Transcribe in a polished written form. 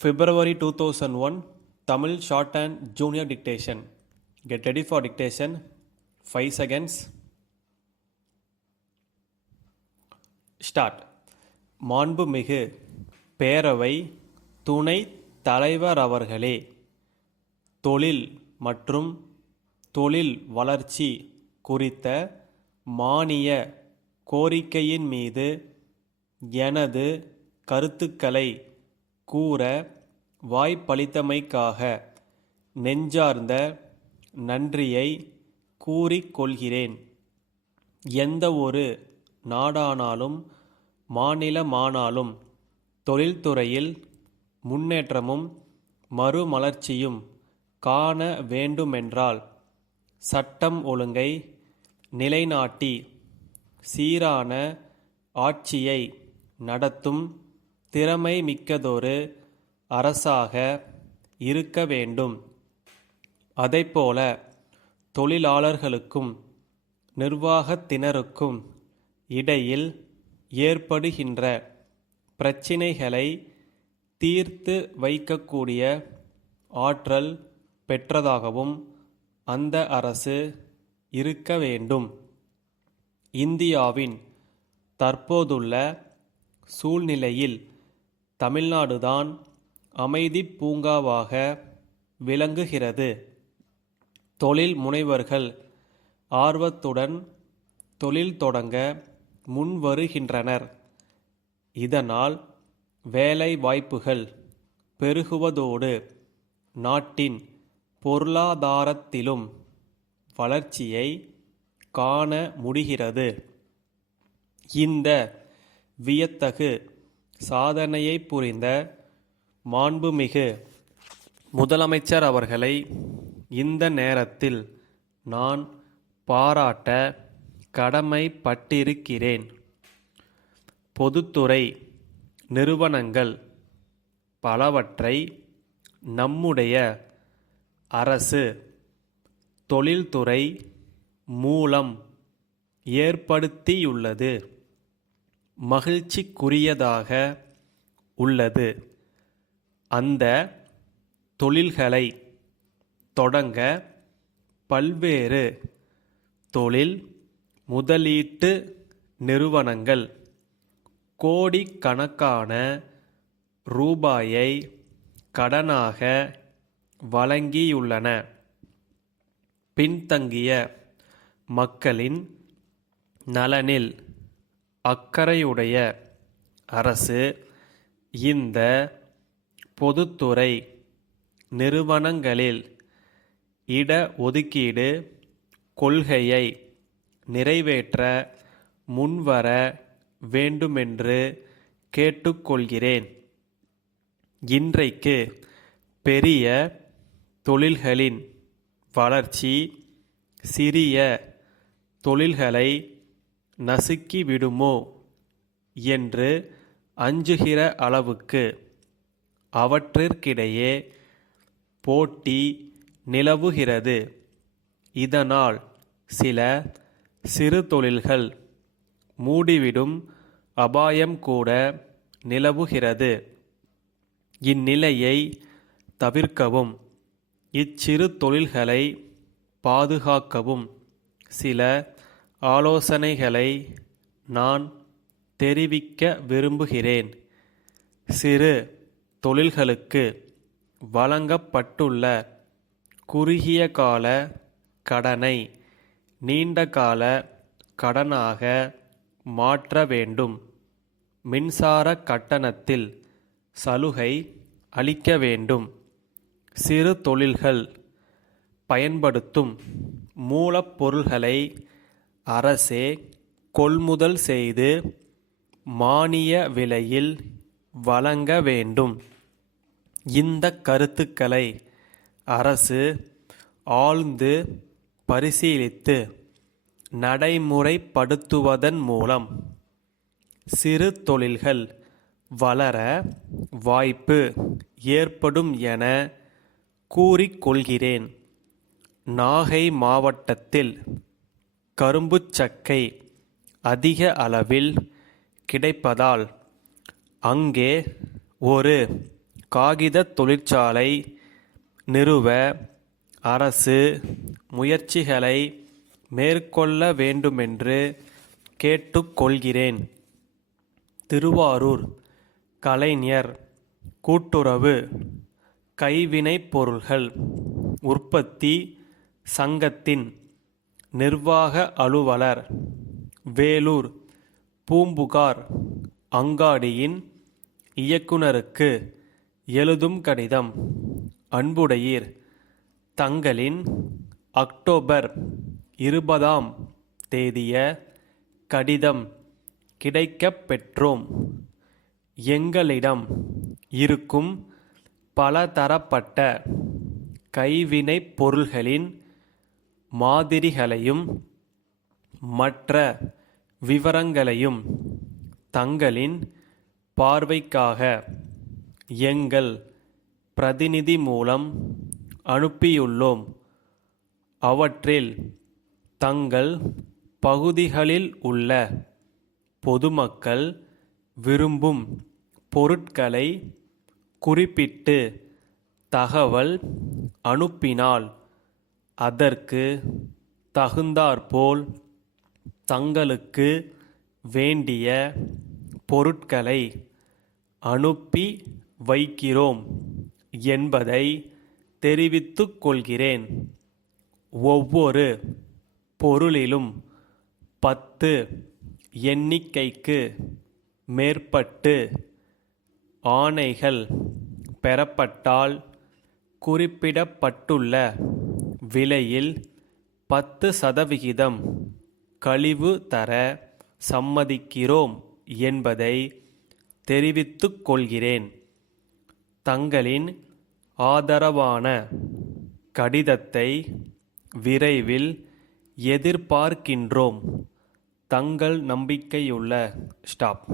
February 2001 Tamil Shorthand Junior Dictation. Get ready for dictation. 5 seconds. Start. மாண்புமிகு பேரவை துணைத் தலைவர் அவர்களே, தொழில் மற்றும் தொழில் வளர்ச்சி குறித்த மானிய கோரிக்கையின் மீது எனது கருத்துக்களை கூற வாய்ப்பளித்தமைக்காக நெஞ்சார்ந்த நன்றியை கூறிக்கொள்கிறேன். எந்த ஒரு நாடானாலும் மாநிலமானாலும் தொழில்துறையில் முன்னேற்றமும் மறுமலர்ச்சியும் காண வேண்டுமென்றால் சட்டம் ஒழுங்கை நிலைநாட்டி சீரான ஆட்சியை நடத்தும் திறமை மிக்கதொரு அரசாக இருக்க வேண்டும். அதைப்போல தொழிலாளர்களுக்கும் நிர்வாகத்தினருக்கும் இடையில் ஏற்படுகின்ற பிரச்சினைகளை தீர்த்து வைக்கக்கூடிய ஆற்றல் பெற்றதாகவும் அந்த அரசு இருக்க வேண்டும். இந்தியாவின் தற்போதுள்ள சூழ்நிலையில் தமிழ்நாடுதான் அமைதி பூங்காவாக விளங்குகிறது. தொழில் முனைவர்கள் ஆர்வத்துடன் தொழில் தொடங்க முன்வருகின்றனர். இதனால் வேலை வாய்ப்புகள் பெருகுவதோடு நாட்டின் பொருளாதாரத்திலும் வளர்ச்சியை காண முடிகிறது. இந்த வியத்தகு சாதனையை புரிந்த மாண்புமிகு முதலமைச்சர் அவர்களை இந்த நேரத்தில் நான் பாராட்ட கடமைப்பட்டிருக்கிறேன். பொதுத்துறை நிறுவனங்கள் பலவற்றை நம்முடைய அரசு தொழில்துறை மூலம் ஏற்படுத்தியுள்ளது. மகிழ்ச்சிக்குரியதாக உள்ளது. அந்த தொழில்களை தொடங்க பல்வேறு தொழில் முதலீட்டு நிறுவனங்கள் கோடிக்கணக்கான ரூபாயை கடனாக வழங்கியுள்ளன. பின்தங்கிய மக்களின் நலனில் அக்கறையுடைய அரசு இந்த பொதுத்துறை நிறுவனங்களில் இட ஒதுக்கீடு கொள்கையை நிறைவேற்ற முன்வர வேண்டுமென்று கேட்டுக்கொள்கிறேன். இன்றைக்கு பெரிய தொழில்களின் வளர்ச்சி சிறிய தொழில்களை நசுக்கிவிடுமோ என்று அஞ்சுகிற அளவுக்கு அவற்றிற்கிடையே போட்டி நிலவுகிறது. இதனால் சில சிறு தொழில்கள் மூடிவிடும் அபாயம் கூட நிலவுகிறது. இந்நிலையை தவிர்க்கவும் இச்சிறு தொழில்களை பாதுகாக்கவும் சில ஆலோசனைகளை நான் தெரிவிக்க விரும்புகிறேன். சிறு தொழில்களுக்கு வழங்கப்பட்டுள்ள குறுகிய கால கடனை நீண்டகால கடனாக மாற்ற வேண்டும். மின்சார கட்டணத்தில் சலுகை அளிக்க வேண்டும். சிறு தொழில்கள் பயன்படுத்தும் மூலப்பொருள்களை அரசே கொள்முதல் செய்து மானிய விலையில் வழங்க வேண்டும். இந்த கருத்துக்களை அரசு ஆழ்ந்து பரிசீலித்து நடைமுறைப்படுத்துவதன் மூலம் சிறு தொழில்கள் வளர வாய்ப்பு ஏற்படும் என கூறிக்கொள்கிறேன். நாகை மாவட்டத்தில் கரும்புச்சக்கை அதிக அளவில் கிடைப்பதால் அங்கே ஒரு காகித தொழிற்சாலை நிறுவ அரசு முயற்சிகளை மேற்கொள்ள வேண்டுமென்று கேட்டுக்கொள்கிறேன். திருவாரூர் கலைஞர் கூட்டுறவு கைவினைப் பொருள்கள் உற்பத்தி சங்கத்தின் நிர்வாக அலுவலர், வேலூர் பூம்புகார் அங்காடியின் இயக்குனருக்கு எழுதும் கடிதம். அன்புடையீர், தங்களின் அக்டோபர் 20ஆம் தேதிய கடிதம் கிடைக்கப் பெற்றோம். எங்களிடம் இருக்கும் பலதரப்பட்ட கைவினைப் பொருள்களின் மாதிரிகளையும் மற்ற விவரங்களையும் தங்களின் பார்வைக்காக எங்கள் பிரதிநிதி மூலம் அனுப்பியுள்ளோம். அவற்றில் தங்கள் பகுதிகளில் உள்ள பொதுமக்கள் விரும்பும் பொருட்களை குறிப்பிட்டு தகவல் அனுப்பினால் அதற்கு தகுந்தாற்போல் தங்களுக்கு வேண்டிய பொருட்களை அனுப்பி வைக்கிறோம் என்பதை தெரிவித்துக் கொள்கிறேன். ஒவ்வொரு பொருளிலும் 10 எண்ணிக்கைக்கு மேற்பட்டு ஆணைகள் பெறப்பட்டால் குறிப்பிடப்பட்டுள்ள விலையில் 10% கழிவு தர சம்மதிக்கிறோம் என்பதை தெரிவித்துக் கொள்கிறேன். தங்களின் ஆதரவான கடிதத்தை விரைவில் எதிர்பார்க்கின்றோம். தங்கள் நம்பிக்கையுள்ள ஸ்டாப்.